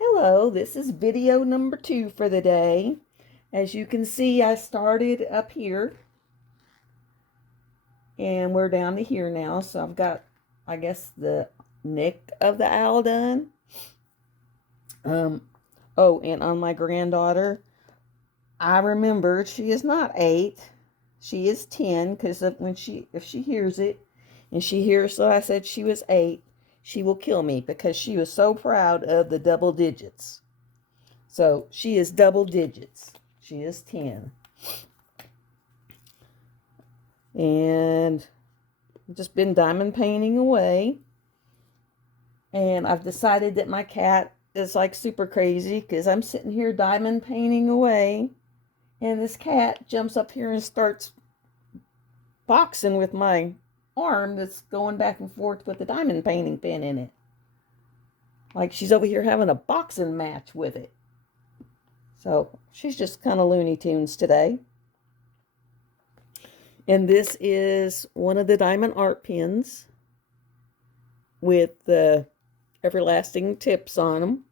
Hello, this is video number 2 for the day. As you can see, I started up here and we're down to here now. So I've got, I guess, the neck of the owl done. Oh, and on my granddaughter, I remembered she is not 8. She is 10 because if she hears it and she hears that I said she was 8, she will kill me because she was so proud of the double digits. So she is double digits. She is 10. And I've just been diamond painting away. And I've decided that my cat is like super crazy because I'm sitting here diamond painting away. And this cat jumps up here and starts boxing with my arm that's going back and forth with the diamond painting pen in it. Like she's over here having a boxing match with it. So she's just kind of Looney Tunes today. And this is one of the diamond art pens with the everlasting tips on them,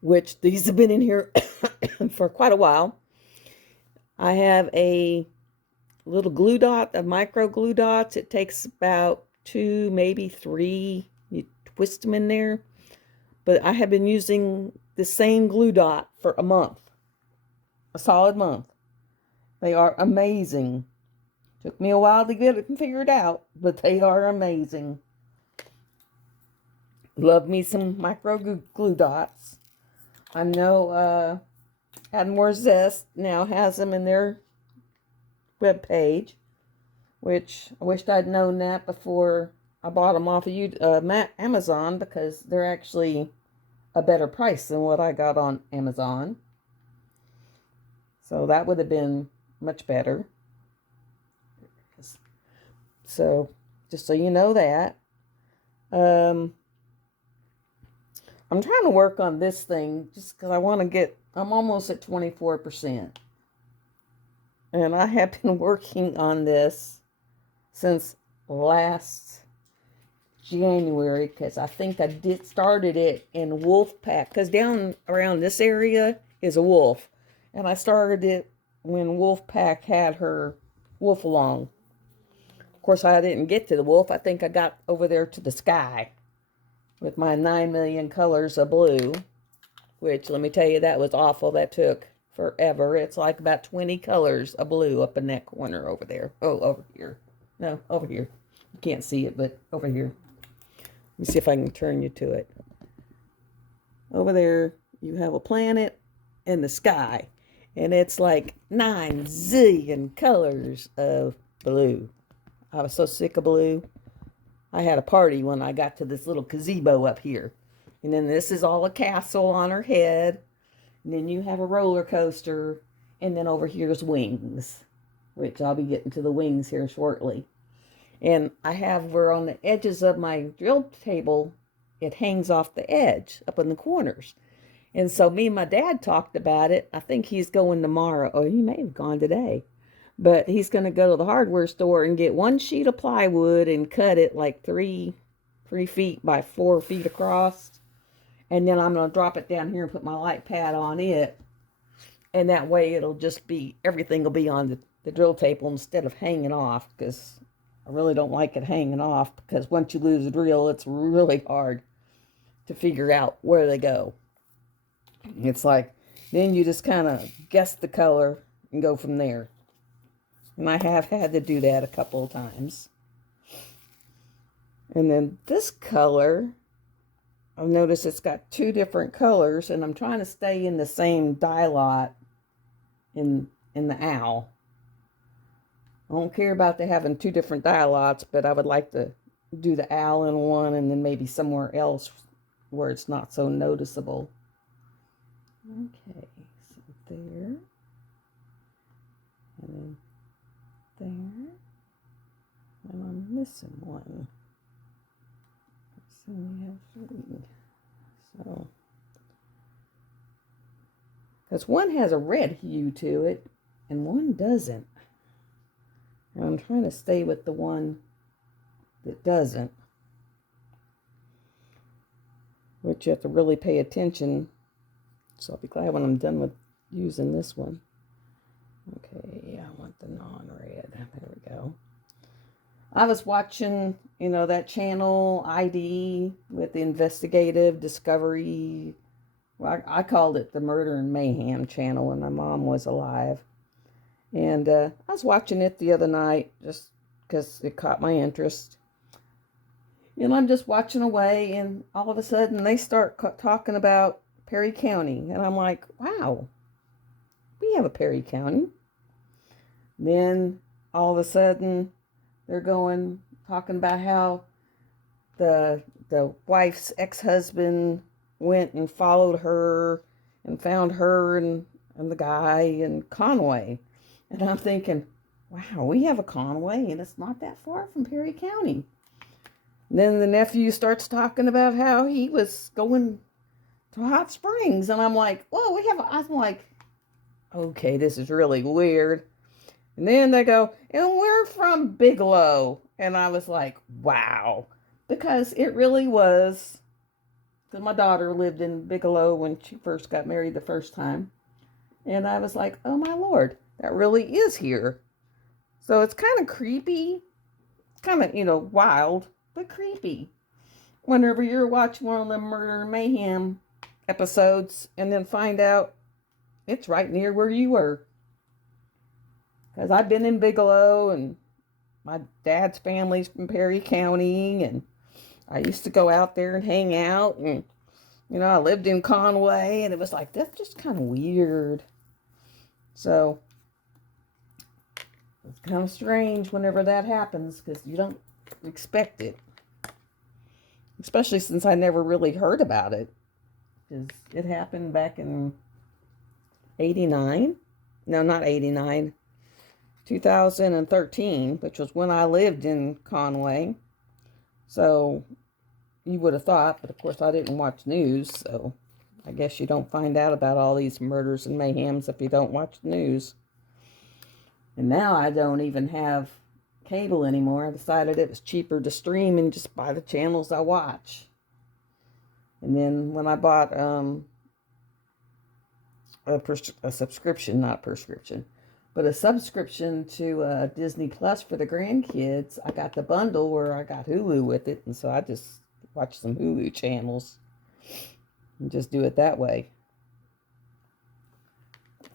which these have been in here for quite a while. I have a little glue dot, a micro glue dots. It takes about 2, maybe 3. You twist them in there. But I have been using the same glue dot for a month, a solid month. They are amazing. Took me a while to get it figured out, but they are amazing. Love me some micro glue dots. I know Add More Zest now has them in their webpage, which I wished I'd known that before I bought them off of Amazon, because they're actually a better price than what I got on Amazon. So that would have been much better. So just so you know that. I'm trying to work on this thing just because I want to I'm almost at 24%. And I have been working on this since last January, because I think I started it in wolf pack, because down around this area is a wolf. And I started it when Wolfpack had her wolf along. Of course, I didn't get to the wolf. I think I got over there to the sky with my 9 million colors of blue, which, let me tell you, that was awful. That took forever. It's like about 20 colors of blue up in that corner over there. Oh, over here. No, over here. You can't see it, but over here. Let me see if I can turn you to it. Over there, you have a planet and the sky. And it's like 9 zillion colors of blue. I was so sick of blue. I had a party when I got to this little gazebo up here. And then this is all a castle on her head. And then you have a roller coaster. And then over here's wings, which I'll be getting to the wings here shortly. And I have where on the edges of my drill table, it hangs off the edge up in the corners. And so me and my dad talked about it. I think he's going tomorrow. Oh, he may have gone today. But he's going to go to the hardware store and get 1 sheet of plywood and cut it like 3 feet by 4 feet across. And then I'm going to drop it down here and put my light pad on it. And that way it'll just be, everything will be on the drill table instead of hanging off. Because I really don't like it hanging off. Because once you lose a drill, it's really hard to figure out where they go. It's like, then you just kind of guess the color and go from there. And I have had to do that a couple of times. And then this color, I've noticed it's got 2 different colors, and I'm trying to stay in the same dye lot in the owl. I don't care about having 2 different dye lots, but I would like to do the owl in one and then maybe somewhere else where it's not so noticeable. Okay, so there, and then there, and I'm missing one. So we have 3. So, because one has a red hue to it, and one doesn't. And I'm trying to stay with the one that doesn't. but you have to really pay attention. So I'll be glad when I'm done with using this one. Okay, I want the non-red. There we go. I was watching, that channel ID with the investigative discovery. Well, I called it the Murder and Mayhem channel when my mom was alive. And I was watching it the other night just because it caught my interest. And I'm just watching away, and all of a sudden they start talking about Perry County. And I'm like, wow, we have a Perry County. Then all of a sudden they're talking about how the wife's ex-husband went and followed her and found her and the guy in Conway. And I'm thinking, wow, we have a Conway, and it's not that far from Perry County. And then the nephew starts talking about how he was going to Hot Springs. And I'm like, whoa, I'm like, okay, this is really weird. And then they go, and we're from Bigelow. And I was like, wow. Because it really was. Because my daughter lived in Bigelow when she first got married the first time. And I was like, oh my Lord, that really is here. So it's kind of creepy. It's kind of, wild, but creepy. Whenever you're watching one of the Murder and Mayhem episodes and then find out it's right near where you were. Because I've been in Bigelow, and my dad's family's from Perry County, and I used to go out there and hang out, and, I lived in Conway, and it was like, that's just kind of weird. So, it's kind of strange whenever that happens, because you don't expect it. Especially since I never really heard about it. Because it happened back in 89. No, not 89. 2013, which was when I lived in Conway. So you would have thought, but of course I didn't watch news, so I guess you don't find out about all these murders and mayhems if you don't watch the news. And now I don't even have cable anymore. I decided it was cheaper to stream and just buy the channels I watch. And then when I bought a subscription, not prescription, but a subscription to Disney Plus for the grandkids, I got the bundle where I got Hulu with it. And so I just watch some Hulu channels and just do it that way.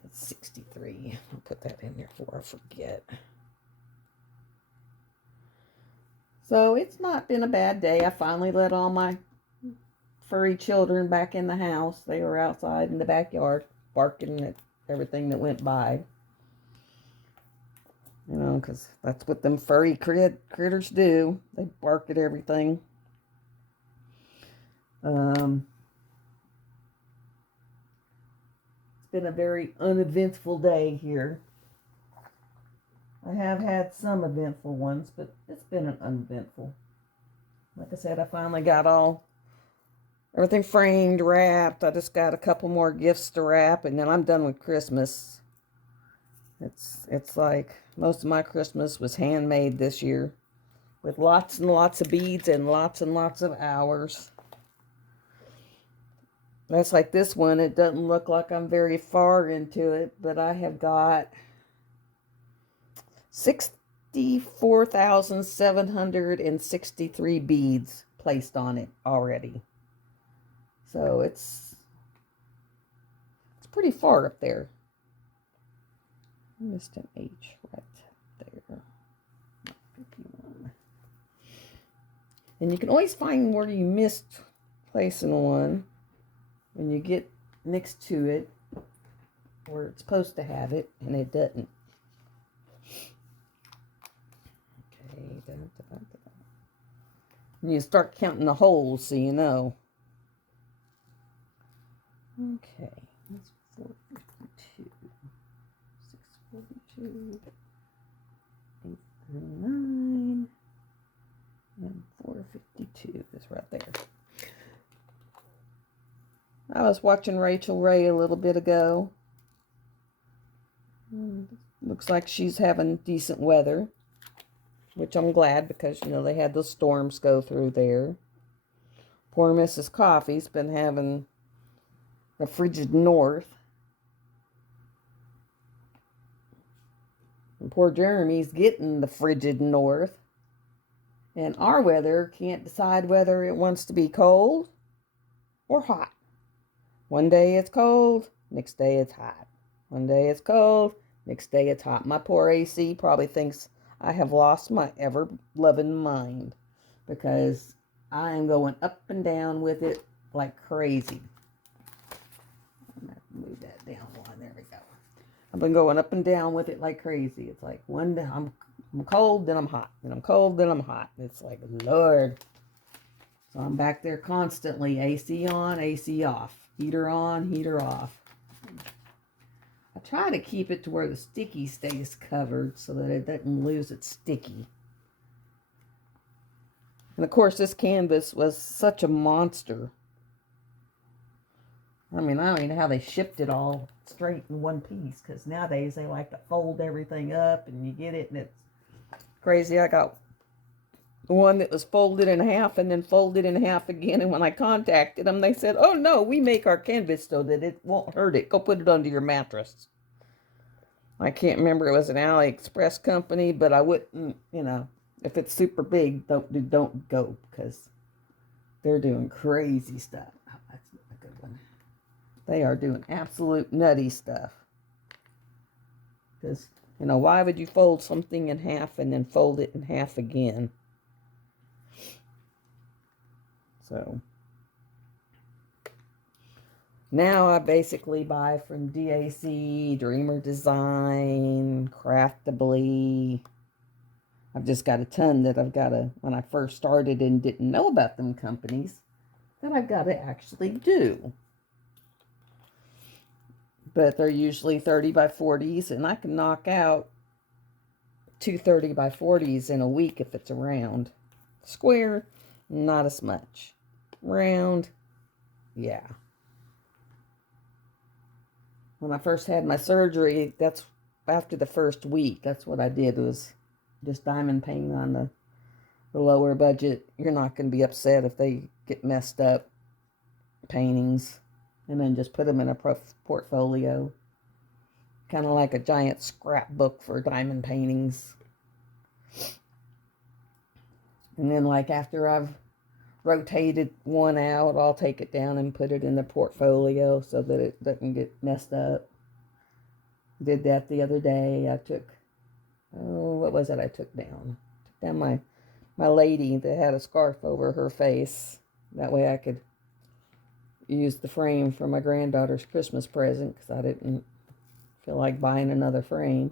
It's 63. I'll put that in there before I forget. So it's not been a bad day. I finally let all my furry children back in the house. They were outside in the backyard barking at everything that went by. Because that's what them furry critters do. They bark at everything. It's been a very uneventful day here. I have had some eventful ones, but it's been an uneventful. Like I said, I finally got everything framed, wrapped. I just got a couple more gifts to wrap, and then I'm done with Christmas. It's like most of my Christmas was handmade this year with lots and lots of beads and lots of hours. That's like this one. It doesn't look like I'm very far into it, but I have got 64,763 beads placed on it already. So it's pretty far up there. I missed an H right there. 51. And you can always find where you missed placing one when you get next to it where it's supposed to have it and it doesn't. Okay. And you start counting the holes so you know. Okay. That's 452. 642. 839. And 452 is right there. I was watching Rachel Ray a little bit ago. Looks like she's having decent weather, which I'm glad because, they had the storms go through there. Poor Mrs. Coffee's been having the frigid north. And poor Jeremy's getting the frigid north. And our weather can't decide whether it wants to be cold or hot. One day it's cold, next day it's hot. One day it's cold, next day it's hot. My poor AC probably thinks I have lost my ever-loving mind because I am going up and down with it like crazy. I'm going to move that down one. There we go. I've been going up and down with it like crazy. It's like one day I'm cold, then I'm hot. Then I'm cold, then I'm hot. It's like, Lord. So I'm back there constantly. AC on, AC off. Heater on, heater off. I try to keep it to where the sticky stays covered so that it doesn't lose its sticky. And of course, this canvas was such a monster. I mean, I don't even know how they shipped it all straight in one piece, because nowadays they like to fold everything up and you get it and it's crazy. I got one that was folded in half and then folded in half again, and when I contacted them, they said, oh no, we make our canvas so that it won't hurt it. Go put it under your mattress. I can't remember, it was an AliExpress company, but I wouldn't, if it's super big, don't go, because they're doing crazy stuff. Oh, that's a good one. They are doing absolute nutty stuff. Because, why would you fold something in half and then fold it in half again? So, now I basically buy from DAC, Dreamer Design, Craftably. I've just got a ton that I've got to, when I first started and didn't know about them companies, that I've got to actually do. But they're usually 30 by 40s, and I can knock out 2 30 by 40s in a week if it's a round. Square, not as much. Round, yeah. When I first had my surgery, that's after the first week. That's what I did, was just diamond painting on the lower budget. You're not going to be upset if they get messed up paintings. And then just put them in a portfolio. Kind of like a giant scrapbook for diamond paintings. And then like after I've rotated one out, I'll take it down and put it in the portfolio so that it doesn't get messed up. Did that the other day. I took, what was it I took down? Took down my lady that had a scarf over her face. That way I could use the frame for my granddaughter's Christmas present, because I didn't feel like buying another frame.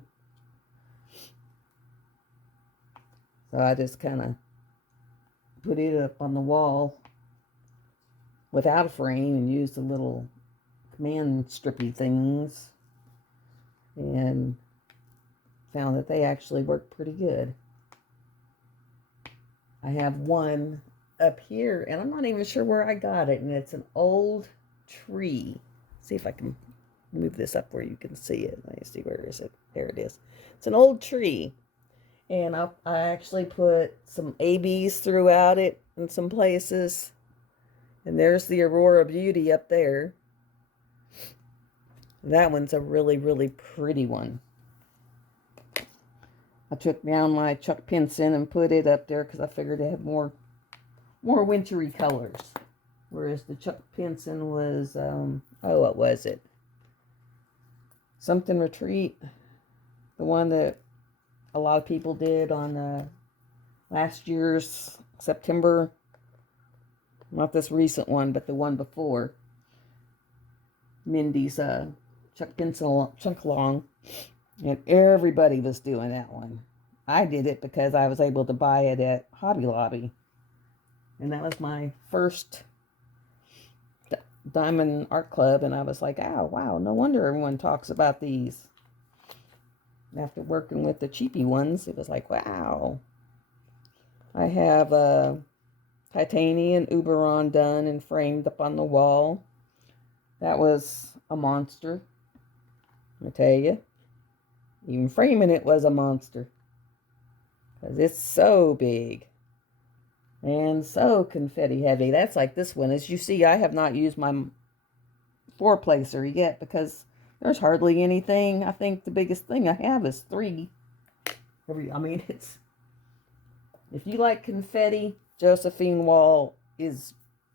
So I just kind of put it up on the wall without a frame and used the little command strippy things, and found that they actually work pretty good. I have one up here, and I'm not even sure where I got it, and it's an old tree. See if I can move this up where you can see it. Let me see, where is it? There it is. It's an old tree, and I actually put some ABs throughout it in some places, and there's the Aurora Beauty up there. That one's a really, really pretty one. I took down my Chuck Pinson and put it up there because I figured it had more wintry colors, whereas the Chuck Pinson was, what was it? Something Retreat, the one that a lot of people did on last year's September, not this recent one, but the one before, Mindy's Chuck Pinson Chunk Long, and everybody was doing that one. I did it because I was able to buy it at Hobby Lobby. And that was my first Diamond Art Club. And I was like, oh, wow, no wonder everyone talks about these. After working with the cheapy ones, it was like, wow. I have Titanium Uberon done and framed up on the wall. That was a monster. I tell you. Even framing it was a monster. Because it's so big. And so confetti heavy. That's like this one. As you see, I have not used my four placer yet because there's hardly anything. I think the biggest thing I have is 3. I mean, it's, if you like confetti, Josephine Wall is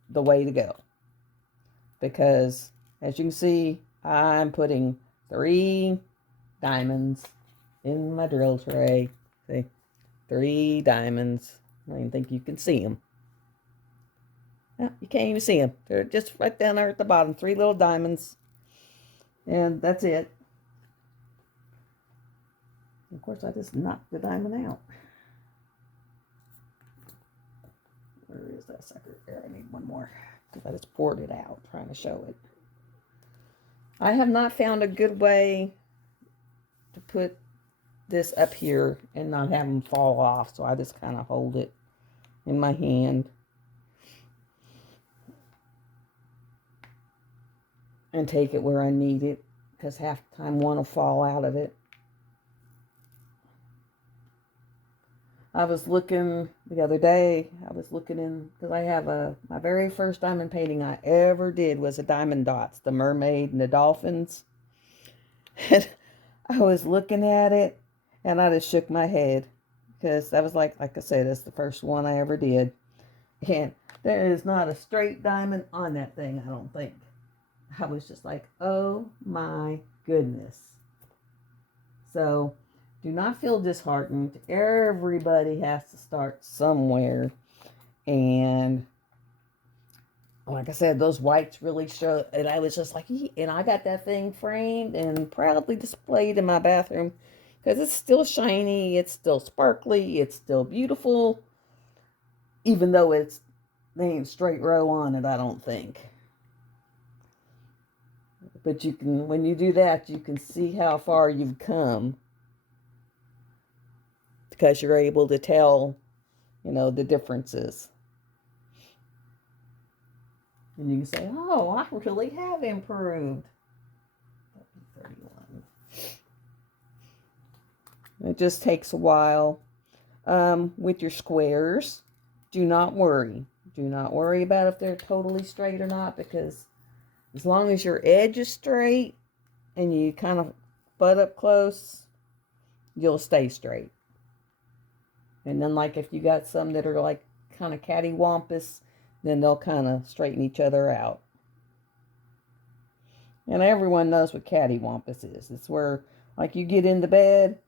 the way to go. Because as you can see, I'm putting 3 diamonds in my drill tray. See, 3 diamonds. I don't even think you can see them. No, you can't even see them. They're just right down there at the bottom. 3 little diamonds. And that's it. Of course, I just knocked the diamond out. Where is that sucker? There, I need one more. Because I just poured it out, trying to show it. I have not found a good way to put this up here and not have them fall off. So I just kind of hold it in my hand. And take it where I need it. Because half the time one will fall out of it. I was looking the other day, because I have my very first diamond painting I ever did was a diamond dots, the mermaid and the dolphins. And I was looking at it and I just shook my head because that was like I said, that's the first one I ever did. And there is not a straight diamond on that thing, I don't think. I was just like, oh my goodness. So do not feel disheartened. Everybody has to start somewhere. And like I said, those whites really show. And I was just like, and I got that thing framed and proudly displayed in my bathroom because it's still shiny. It's still sparkly. It's still beautiful. Even though they ain't straight row on it, I don't think. But you can, when you do that, you can see how far you've come. Because you're able to tell, the differences. And you can say, oh, I really have improved. 31. It just takes a while. With your squares, do not worry. Do not worry about if they're totally straight or not, because as long as your edge is straight and you kind of butt up close, you'll stay straight. And then like if you got some that are like kind of cattywampus, then they'll kind of straighten each other out. And everyone knows what cattywampus is. It's where like you get into bed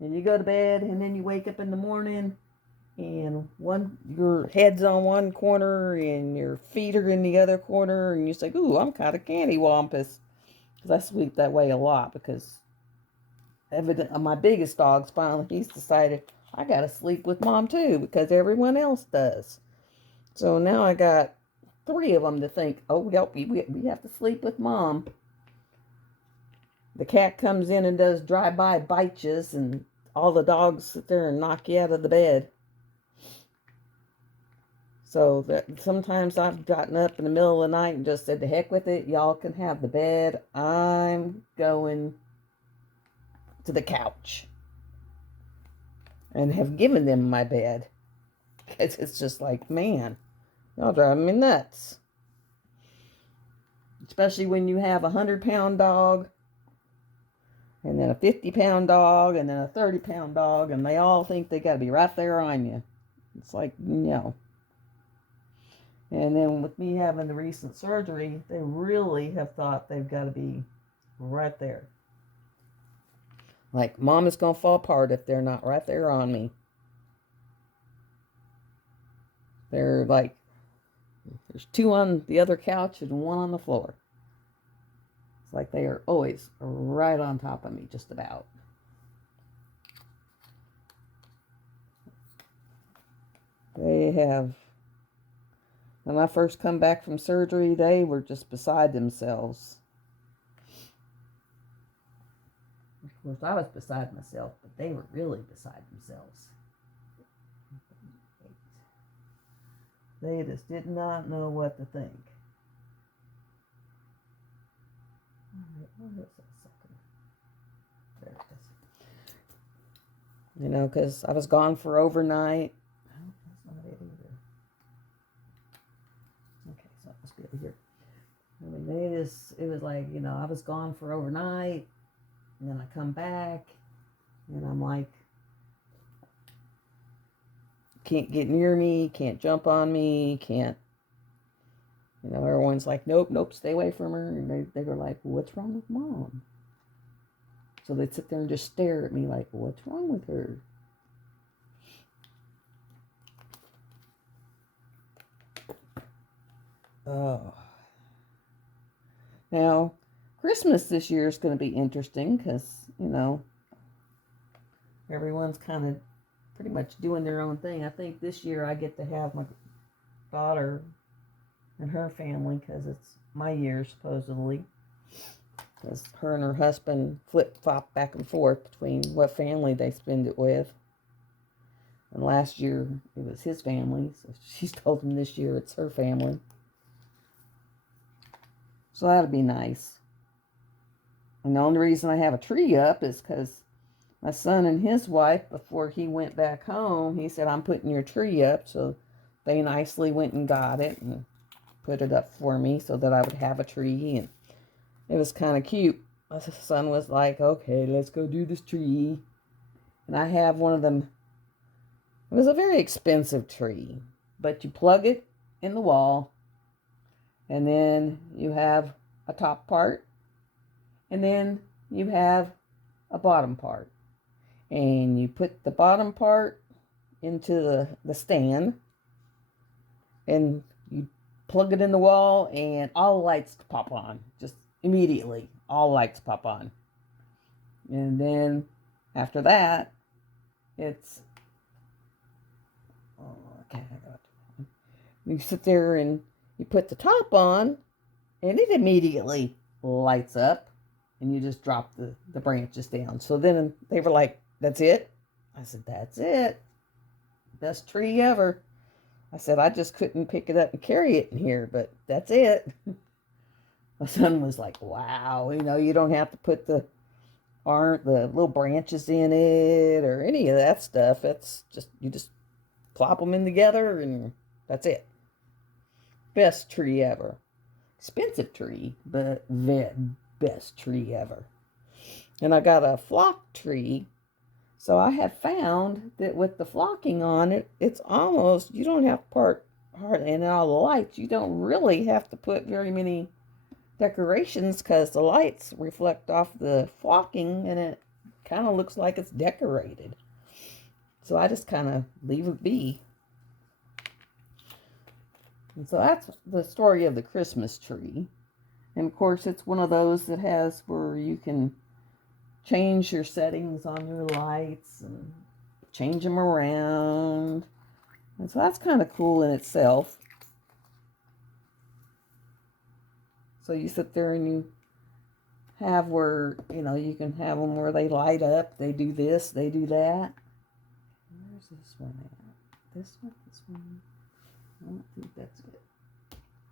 and you go to bed and then you wake up in the morning and your head's on one corner and your feet are in the other corner and you say, ooh, I'm kind of cattywampus. Because I sleep that way a lot because my biggest dog's finally, he's decided I got to sleep with mom too because everyone else does. So now I got 3 of them to think, oh, yep, we have to sleep with mom. The cat comes in and does drive-by bites, and all the dogs sit there and knock you out of the bed. So that sometimes I've gotten up in the middle of the night and just said, to heck with it, y'all can have the bed. I'm going to the couch. And have given them my bed. It's just like, man, y'all driving me nuts. Especially when you have a 100-pound dog, and then a 50-pound dog, and then a 30-pound dog, and they all think they got to be right there on you. It's like, no. And then with me having the recent surgery, they really have thought they've got to be right there. Like, mom is going to fall apart if they're not right there on me. They're like, there's 2 on the other couch and 1 on the floor. It's like they are always right on top of me, just about. They have, when I first come back from surgery, they were just beside themselves. Of course, I was beside myself, but they were really beside themselves. They just did not know what to think. Where is that sucker? There it is. Because I was gone for overnight. Oh, that's not it either. good here. I mean, it was like, I was gone for overnight, and then I come back, and I'm like, can't get near me, can't jump on me, can't, everyone's like, nope, nope, stay away from her. And they were like, what's wrong with Mom? So they'd sit there and just stare at me like, what's wrong with her? Oh. Now, Christmas this year is going to be interesting because, everyone's kind of pretty much doing their own thing. I think this year I get to have my daughter and her family because it's my year, supposedly. Because her and her husband flip-flop back and forth between what family they spend it with. And last year it was his family, so she's told him this year it's her family. So that'll be nice. And the only reason I have a tree up is because my son and his wife, before he went back home, he said, I'm putting your tree up. So they nicely went and got it and put it up for me so that I would have a tree. And it was kind of cute. My son was like, okay, let's go do this tree. And I have one of them. It was a very expensive tree, but you plug it in the wall, and then you have a top part, and then you have a bottom part. And you put the bottom part into the stand, and you plug it in the wall, and all the lights pop on. Just immediately, all lights pop on. And then after that, it's... okay, I got it. You sit there and you put the top on, and it immediately lights up, and you just drop the branches down. So then they were like, that's it? I said, that's it. Best tree ever. I said, I just couldn't pick it up and carry it in here, but that's it. My son was like, wow, you don't have to put the little branches in it or any of that stuff. It's just, you just plop them in together and that's it. Best tree ever. Expensive tree, but the best tree ever. And I got a flock tree. So I have found that with the flocking on it, it's almost, you don't have to part and all the lights. You don't really have to put very many decorations because the lights reflect off the flocking and it kind of looks like it's decorated. So I just kind of leave it be. And so that's the story of the Christmas tree. And of course, it's one of those that has where you can change your settings on your lights and change them around. And so that's kind of cool in itself. So you sit there and you have where, you can have them where they light up. They do this, they do that. Where's this one at? This one? I don't think that's it.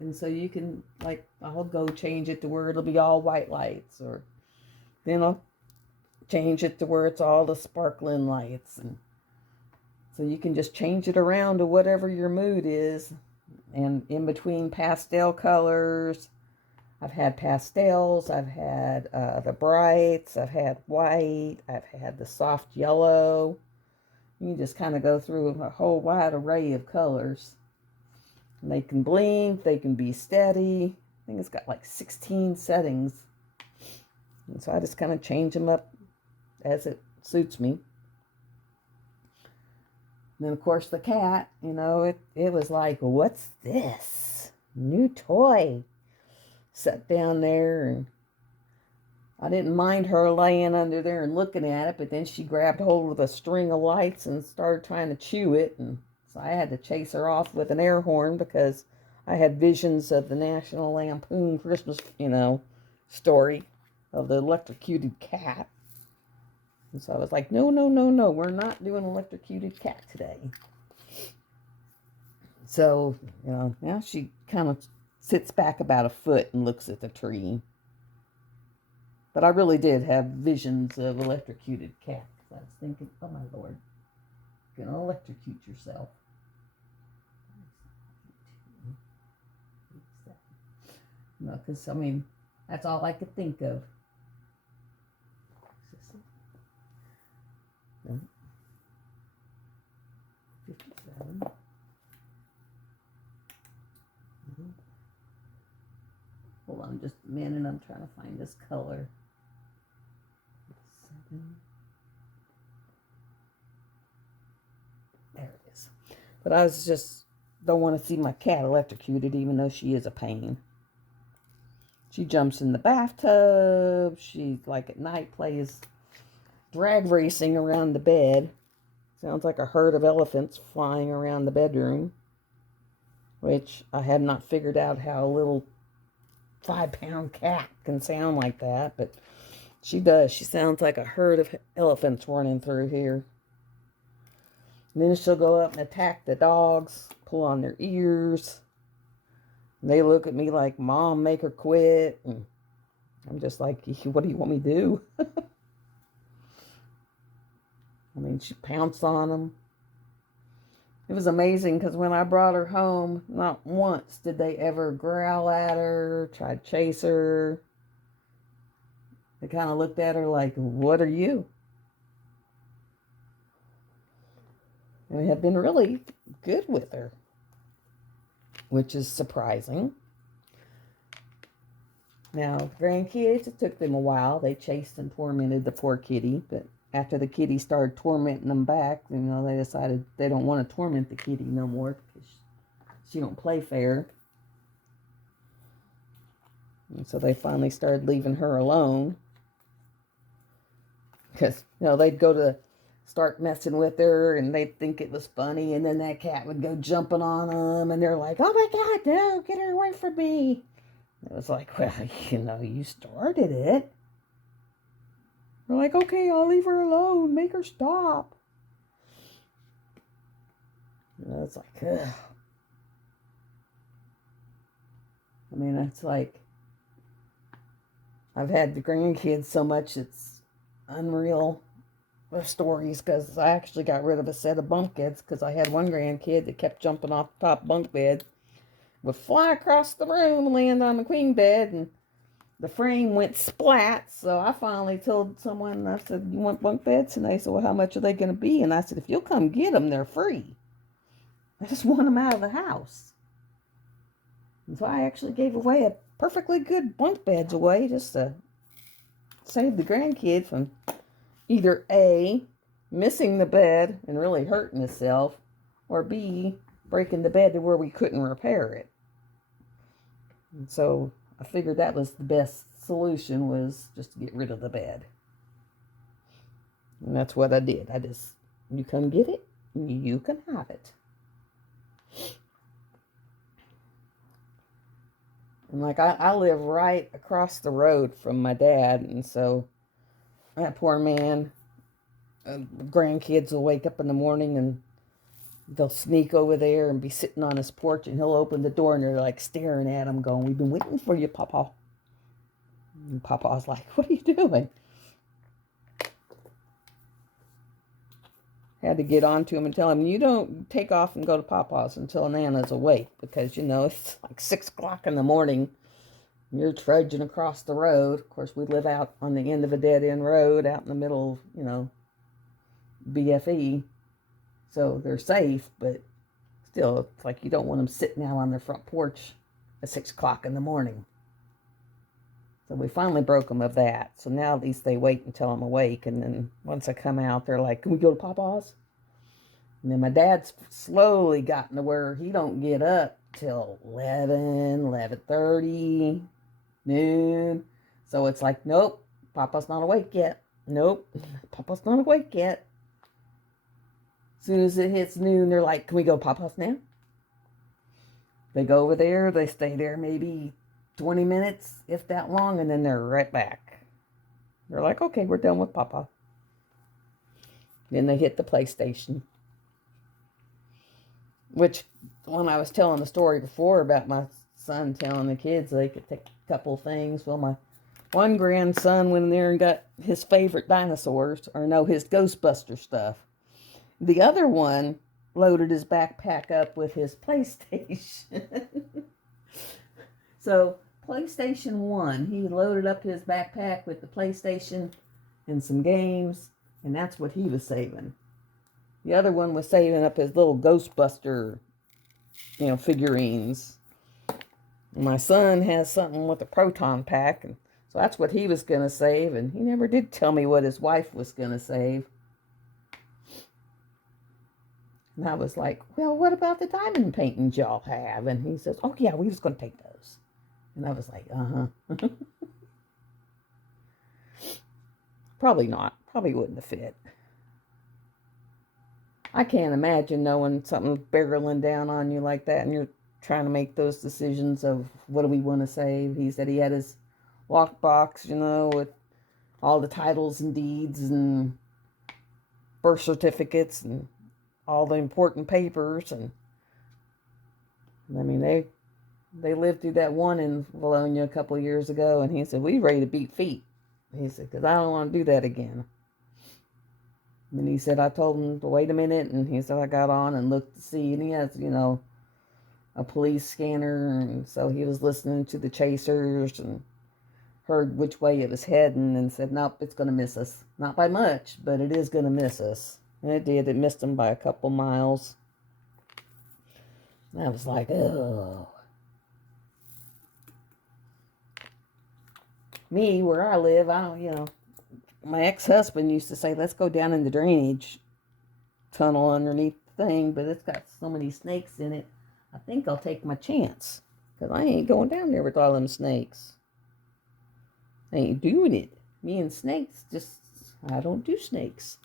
And so you can, like, I'll go change it to where it'll be all white lights. Or then I'll change it to where it's all the sparkling lights. And so you can just change it around to whatever your mood is. And in between pastel colors, I've had pastels, I've had the brights, I've had white, I've had the soft yellow. You just kind of go through a whole wide array of colors. And they can blink, they can be steady. I think it's got like 16 settings. And so I just kind of change them up as it suits me. And then, of course, the cat, it was like, what's this? New toy. Sat down there, and I didn't mind her laying under there and looking at it, but then she grabbed hold of a string of lights and started trying to chew it, and so I had to chase her off with an air horn because I had visions of the National Lampoon Christmas, story of the electrocuted cat. And so I was like, no, we're not doing electrocuted cat today. So, now she kind of sits back about a foot and looks at the tree. But I really did have visions of electrocuted cat. I was thinking, oh my Lord, you're going to electrocute yourself. because, I mean, that's all I could think of. No. 57. Hold on just a minute. I'm trying to find this color. 7. There it is. But I was just don't want to see my cat electrocuted, even though she is a pain. She jumps in the bathtub. She, like at night, plays drag racing around the bed. Sounds like a herd of elephants flying around the bedroom. Which I have not figured out how a little 5-pound cat can sound like that. But she does. She sounds like a herd of elephants running through here. And then she'll go up and attack the dogs, pull on their ears. And they look at me like, Mom, make her quit. And I'm just like, what do you want me to do? I mean, she pounced on them. It was amazing because when I brought her home, not once did they ever growl at her, try to chase her. They kind of looked at her like, what are you? And they have been really good with her, which is surprising. Now, grandkids, it took them a while. They chased and tormented the poor kitty, but after the kitty started tormenting them back, you know, they decided they don't want to torment the kitty no more because she don't play fair. And so they finally started leaving her alone. Because, you know, they'd go to start messing with her and they'd think it was funny, and then that cat would go jumping on them and they're like, oh my God, no, get her away from me. It was like, well, you know, you started it. We're like, okay, I'll leave her alone. Make her stop. And it's like, ugh. I mean, it's like, I've had the grandkids so much, it's unreal. The stories, because I actually got rid of a set of bunk beds because I had one grandkid that kept jumping off the top bunk bed, would fly across the room and land on the queen bed, and the frame went splat. So I finally told someone, I said, you want bunk beds? And they said, well, how much are they going to be? And I said, if you'll come get them, they're free. I just want them out of the house. And so I actually gave away a perfectly good bunk beds away just to save the grandkid from either A, missing the bed and really hurting himself, or B, breaking the bed to where we couldn't repair it. And so I figured that was the best solution, was just to get rid of the bed. And that's what I did. You come get it, you can have it. And like I live right across the road from my dad, and so that poor man, grandkids will wake up in the morning and they'll sneak over there and be sitting on his porch, and he'll open the door and they're like staring at him going, we've been waiting for you, Papa. And Papa's like, what are you doing? Had to get on to him and tell him, you don't take off and go to Papa's until Nana's awake, because, you know, it's like 6 o'clock in the morning. You're trudging across the road. Of course, we live out on the end of a dead-end road out in the middle of, you know, BFE. So they're safe, but still, it's like you don't want them sitting out on their front porch at 6 o'clock in the morning. So we finally broke them of that. So now at least they wait until I'm awake. And then once I come out, they're like, can we go to Papa's? And then my dad's slowly gotten to where he don't get up till 11, 11:30, noon. So it's like, nope, Papa's not awake yet. Nope, Papa's not awake yet. As soon as it hits noon, they're like, can we go to Papa's now? They go over there. They stay there maybe 20 minutes, if that long, and then they're right back. They're like, okay, we're done with Papa. Then they hit the PlayStation. Which, when I was telling the story before about my son telling the kids they could take a couple things, well, my one grandson went in there and got his favorite dinosaurs, or no, his Ghostbuster stuff. The other one loaded his backpack up with his PlayStation. So PlayStation 1. He loaded up his backpack with the PlayStation and some games, and that's what he was saving. The other one was saving up his little Ghostbuster, figurines. My son has something with a proton pack, and so that's what he was going to save, and he never did tell me what his wife was going to save. And I was like, well, what about the diamond paintings y'all have? And he says, oh, yeah, we was going to take those. And I was like, uh-huh. Probably not. Probably wouldn't have fit. I can't imagine knowing something barreling down on you like that and you're trying to make those decisions of what do we want to save. He said he had his lockbox, with all the titles and deeds and birth certificates and all the important papers. And I mean, they lived through that one in Bologna a couple of years ago, and he said, we ready to beat feet. He said, because I don't want to do that again. And he said, I told him to wait a minute, and he said, I got on and looked to see, and he has, a police scanner, and so he was listening to the chasers and heard which way it was heading and said, nope, it's going to miss us. Not by much, but it is going to miss us. And it did. It missed him by a couple miles. And I was like, oh. Me, where I live, I don't, my ex-husband used to say, let's go down in the drainage tunnel underneath the thing, but it's got so many snakes in it, I think I'll take my chance. Because I ain't going down there with all them snakes. I ain't doing it. Me and snakes, I don't do snakes.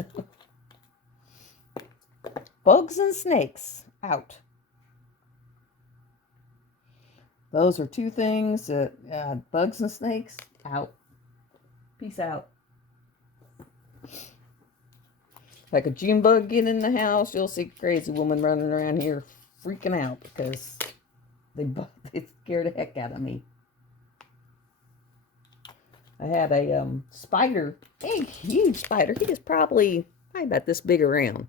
Bugs and snakes, out. Those are two things. Bugs and snakes, out. Peace out. Like a June bug get in the house, you'll see a crazy woman running around here freaking out because they scared the heck out of me. I had a spider, a huge spider. He was probably about this big around.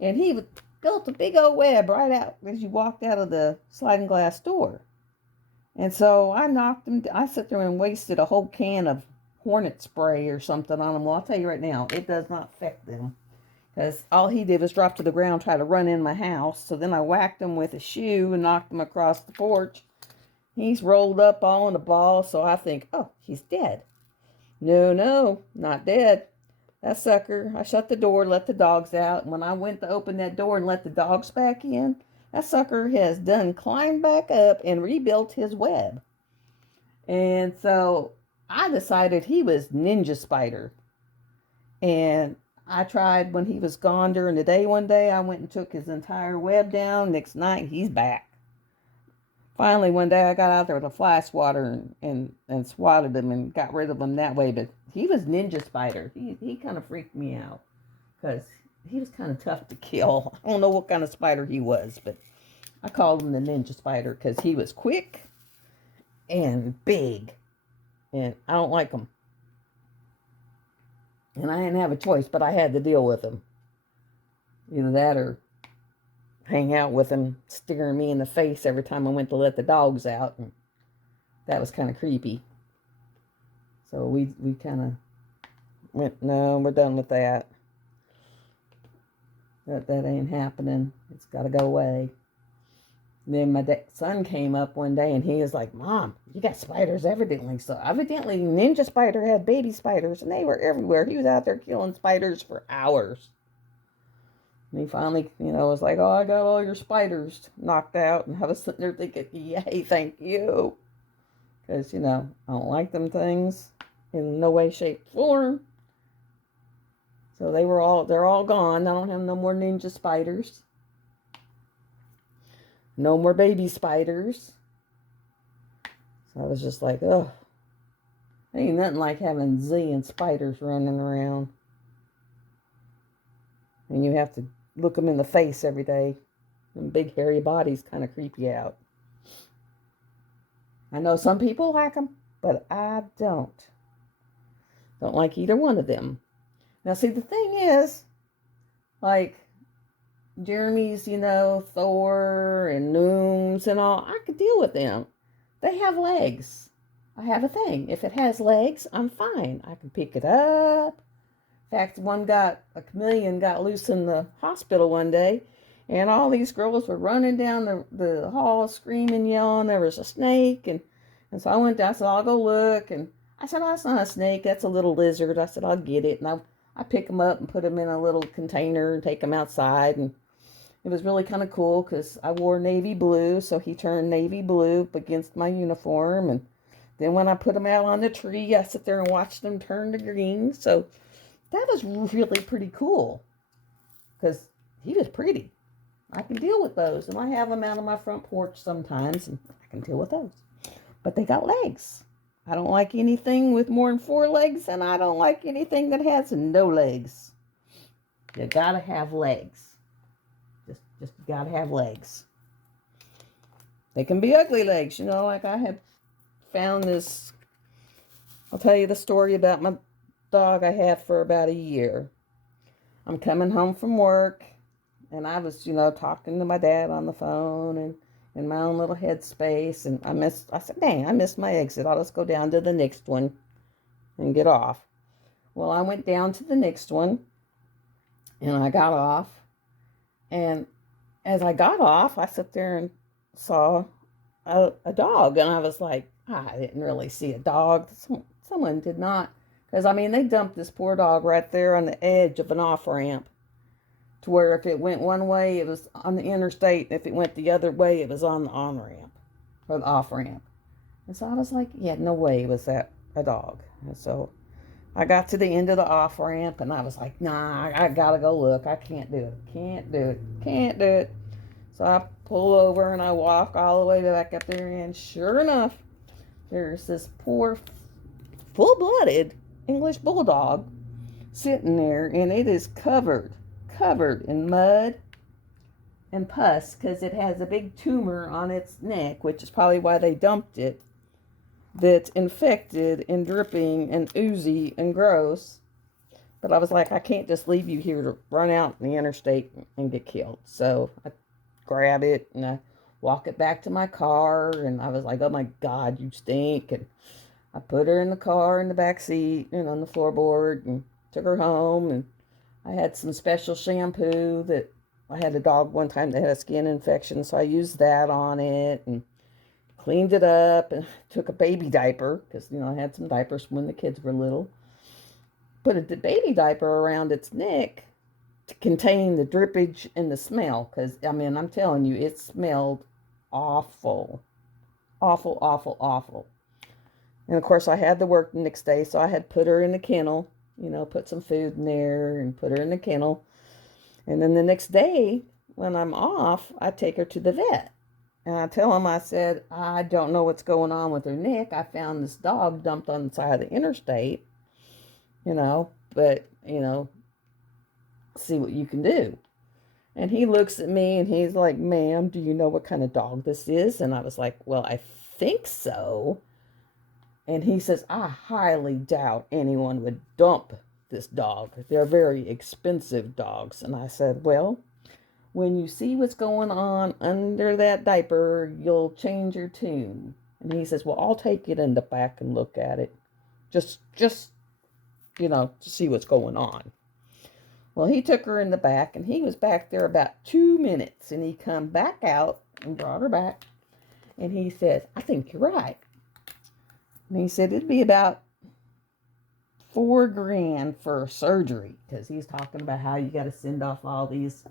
And he built a big old web right out as you walked out of the sliding glass door. And so I knocked him. I sat there and wasted a whole can of hornet spray or something on him. Well, I'll tell you right now, it does not affect them. Because all he did was drop to the ground, try to run in my house. So then I whacked him with a shoe and knocked him across the porch. He's rolled up all in a ball, so I think, oh, he's dead. No, not dead. That sucker, I shut the door, let the dogs out. And when I went to open that door and let the dogs back in, that sucker has done climbed back up and rebuilt his web. And so I decided he was ninja spider. And I tried when he was gone during the day one day. I went and took his entire web down. Next night, he's back. Finally, one day I got out there with a fly swatter and swatted him and got rid of him that way. But he was ninja spider. He kind of freaked me out because he was kind of tough to kill. I don't know what kind of spider he was, but I called him the ninja spider because he was quick and big. And I don't like him. And I didn't have a choice, but I had to deal with him. Either that or hang out with him, staring me in the face every time I went to let the dogs out. And that was kind of creepy. So we kind of went, no, we're done with that. That ain't happening. It's got to go away. And then my son came up one day and he was like, Mom, you got spiders evidently. So evidently Ninja Spider had baby spiders and they were everywhere. He was out there killing spiders for hours. And he finally, was like, oh, I got all your spiders knocked out. And I was sitting there thinking, yay, thank you. Because, I don't like them things in no way, shape, form. So they're all gone. I don't have no more ninja spiders. No more baby spiders. So I was just like, oh. Ain't nothing like having zillion spiders running around. And you have to look them in the face every day. And big hairy bodies kind of creep you out. I know some people like them, but I don't. Don't like either one of them. Now, see, the thing is, like, Jeremy's, Thor and Nooms and all, I could deal with them. They have legs. I have a thing. If it has legs, I'm fine. I can pick it up. In fact, a chameleon got loose in the hospital one day, and all these girls were running down the hall screaming, yelling. There was a snake, and so I went down. I said, I'll go look. And I said, oh, that's not a snake. That's a little lizard. I said, I'll get it. And I pick them up and put them in a little container and take them outside. And it was really kind of cool because I wore navy blue, so he turned navy blue up against my uniform. And then when I put them out on the tree, I sit there and watch them turn to green. So that was really pretty cool because he was pretty. I can deal with those, and I have them out on my front porch sometimes, and I can deal with those. But they got legs. I don't like anything with more than 4 legs, and I don't like anything that has no legs. You gotta have legs. Just gotta have legs. They can be ugly legs, you know, like I have found this. I'll tell you the story about my dog I have for about a year. I'm coming home from work, and I was, talking to my dad on the phone and in my own little headspace, and I said, dang, I missed my exit. I'll just go down to the next one and get off. Well, I went down to the next one, and I got off, and as I got off, I sat there and saw a dog, and I was like, I didn't really see a dog. Someone did not, because, they dumped this poor dog right there on the edge of an off-ramp, to where if it went one way, it was on the interstate. If it went the other way, it was on the on-ramp or the off-ramp. And so I was like, yeah, no way was that a dog. And so I got to the end of the off-ramp, and I was like, nah, I gotta go look. I can't do it. Can't do it. So I pull over, and I walk all the way back up there, and sure enough, there's this poor, full-blooded English bulldog sitting there, and it is covered in mud and pus because it has a big tumor on its neck, which is probably why they dumped it, that's infected and dripping and oozy and gross. But I was like, I can't just leave you here to run out in the interstate and get killed. So I grab it and I walk it back to my car, and I was like, oh my God, you stink. And I put her in the car in the back seat and on the floorboard and took her home, and I had some special shampoo that I had a dog one time that had a skin infection, so I used that on it and cleaned it up and took a baby diaper because, I had some diapers when the kids were little. Put a baby diaper around its neck to contain the drippage and the smell because, I'm telling you, it smelled awful. Awful, awful, awful. And, of course, I had to work the next day, so I had put her in the kennel. Put some food in there and put her in the kennel. And then the next day, when I'm off, I take her to the vet. And I tell him, I said, I don't know what's going on with her neck. I found this dog dumped on the side of the interstate, but, see what you can do. And he looks at me and he's like, ma'am, do you know what kind of dog this is? And I was like, well, I think so. And he says, I highly doubt anyone would dump this dog. They're very expensive dogs. And I said, well, when you see what's going on under that diaper, you'll change your tune. And he says, well, I'll take it in the back and look at it. Just to see what's going on. Well, he took her in the back, and he was back there about 2 minutes. And he come back out and brought her back. And he said, I think you're right. And he said it'd be about $4,000 for surgery, because he's talking about how you got to send off all these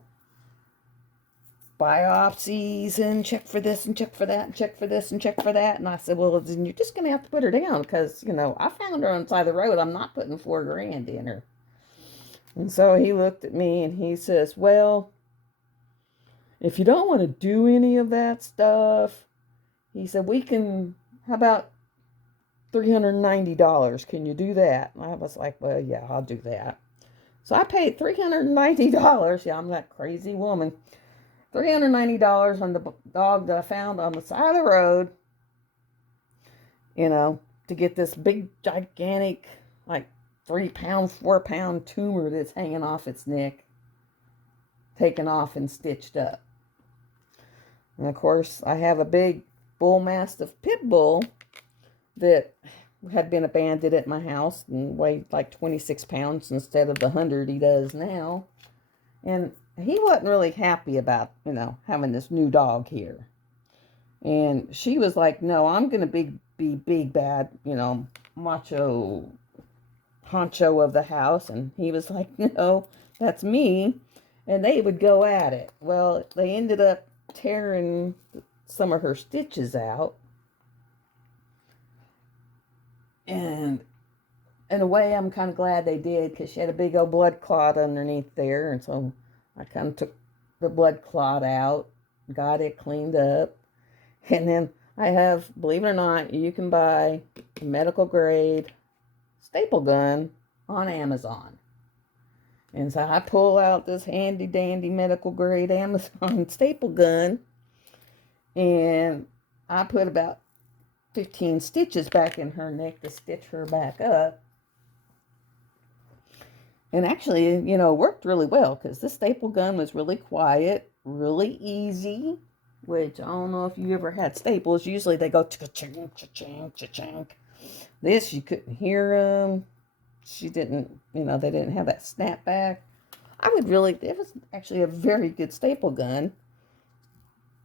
biopsies and check for this and check for that and check for this and check for that. And I said, well, then you're just going to have to put her down because, I found her on the side of the road. I'm not putting $4,000 in her. And so he looked at me and he says, well, if you don't want to do any of that stuff, he said, how about $390. Can you do that? And I was like, well, yeah, I'll do that. So I paid $390. Yeah, I'm that crazy woman. $390 on the dog that I found on the side of the road, to get this big, gigantic, like 3-pound, 4-pound tumor that's hanging off its neck, taken off and stitched up. And of course, I have a big bull mastiff pit bull that had been abandoned at my house and weighed like 26 pounds instead of the 100 he does now. And he wasn't really happy about, having this new dog here. And she was like, no, I'm going to be big, bad, macho honcho of the house. And he was like, no, that's me. And they would go at it. Well, they ended up tearing some of her stitches out. And in a way, I'm kind of glad they did, because she had a big old blood clot underneath there. And so I kind of took the blood clot out, got it cleaned up. And then I have, believe it or not, you can buy a medical grade staple gun on Amazon. And so I pull out this handy dandy medical grade Amazon staple gun, and I put about 15 stitches back in her neck to stitch her back up. And actually, worked really well, because this staple gun was really quiet, really easy, which I don't know if you ever had staples. Usually they go cha-ching, cha-ching, cha-ching. This, you couldn't hear them. She didn't, they didn't have that snap back. It was actually a very good staple gun.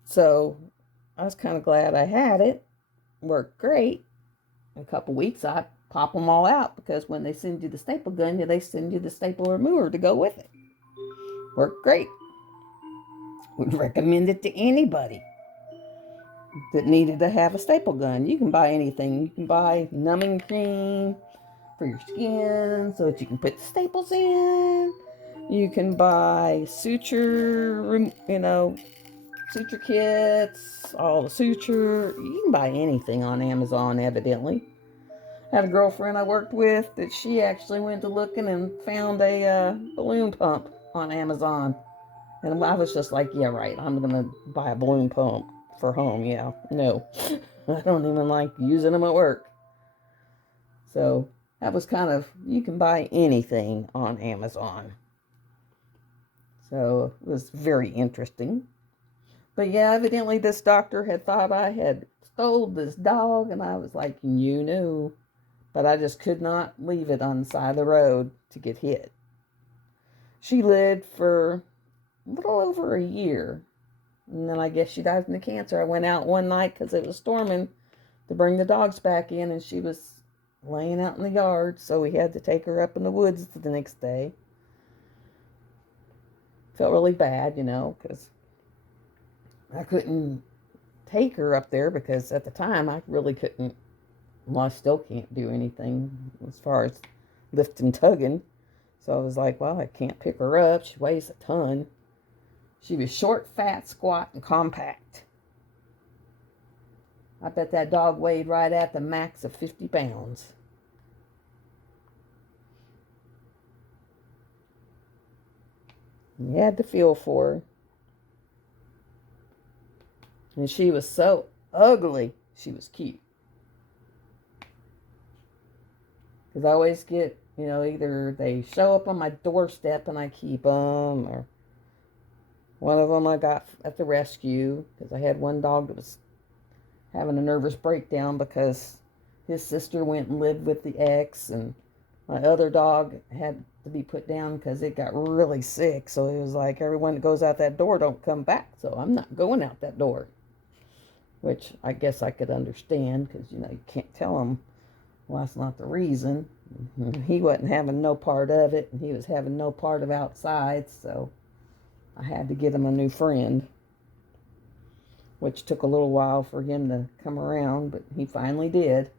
So I was kind of glad I had it. Worked great. In a couple weeks, I pop them all out, because when they send you the staple gun, they send you the staple remover to go with it. Worked great. Would recommend it to anybody that needed to have a staple gun. You can buy anything. You can buy numbing cream for your skin so that you can put the staples in. You can buy suture kits, all the suture. You can buy anything on Amazon, evidently. I had a girlfriend I worked with that she actually went to looking and found a balloon pump on Amazon. And I was just like, yeah, right, I'm going to buy a balloon pump for home. Yeah, no. I don't even like using them at work. So that was you can buy anything on Amazon. So it was very interesting. But yeah, evidently this doctor had thought I had stole this dog, and I was like, you knew. But I just could not leave it on the side of the road to get hit. She lived for a little over a year. And then I guess she died from the cancer. I went out one night because it was storming to bring the dogs back in, and she was laying out in the yard. So we had to take her up in the woods the next day. Felt really bad, because I couldn't take her up there, because at the time I really couldn't. Well, I still can't do anything as far as lifting, tugging. So I was like, well, I can't pick her up. She weighs a ton. She was short, fat, squat, and compact. I bet that dog weighed right at the max of 50 pounds. You had to feel for her. And she was so ugly, she was cute. Because I always get, either they show up on my doorstep and I keep them, or one of them I got at the rescue, because I had one dog that was having a nervous breakdown because his sister went and lived with the ex, and my other dog had to be put down because it got really sick. So it was like, everyone that goes out that door don't come back, so I'm not going out that door. Which I guess I could understand, because, you can't tell them, well, that's not the reason. He wasn't having no part of it, and he was having no part of outside, so I had to get him a new friend, which took a little while for him to come around, but he finally did.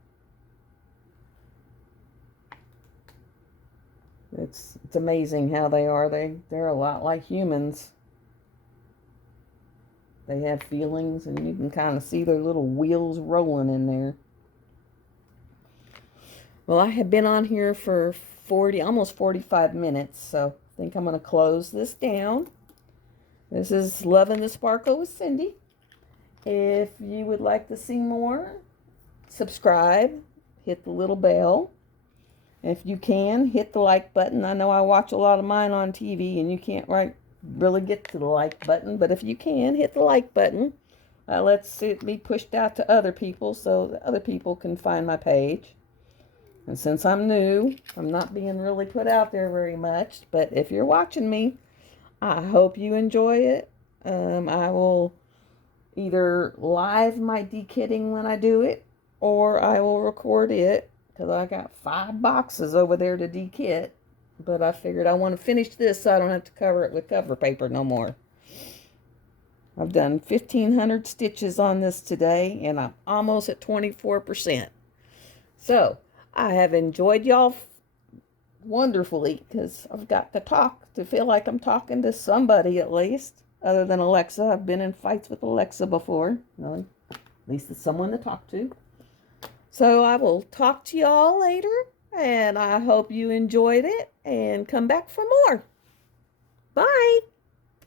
It's amazing how they are. They're a lot like humans. They have feelings, and you can kind of see their little wheels rolling in there. Well, I have been on here for almost 45 minutes, so I think I'm going to close this down. This is Loving the Sparkle with Cindy. If you would like to see more, subscribe, hit the little bell. If you can, hit the like button. I know I watch a lot of mine on TV, and you can't really get to the like button, but if you can, hit the like button. lets it be pushed out to other people so that other people can find my page. And since I'm new, I'm not being really put out there very much. But if you're watching me, I hope you enjoy it. I will either live my dekitting when I do it, or I will record it, because I got 5 boxes over there to dekit. But I figured I want to finish this so I don't have to cover it with cover paper no more. I've done 1,500 stitches on this today, and I'm almost at 24%. So, I have enjoyed y'all wonderfully, because I've got to talk, to feel like I'm talking to somebody at least, other than Alexa. I've been in fights with Alexa before. Well, at least it's someone to talk to. So I will talk to y'all later, and I hope you enjoyed it, and come back for more. Bye.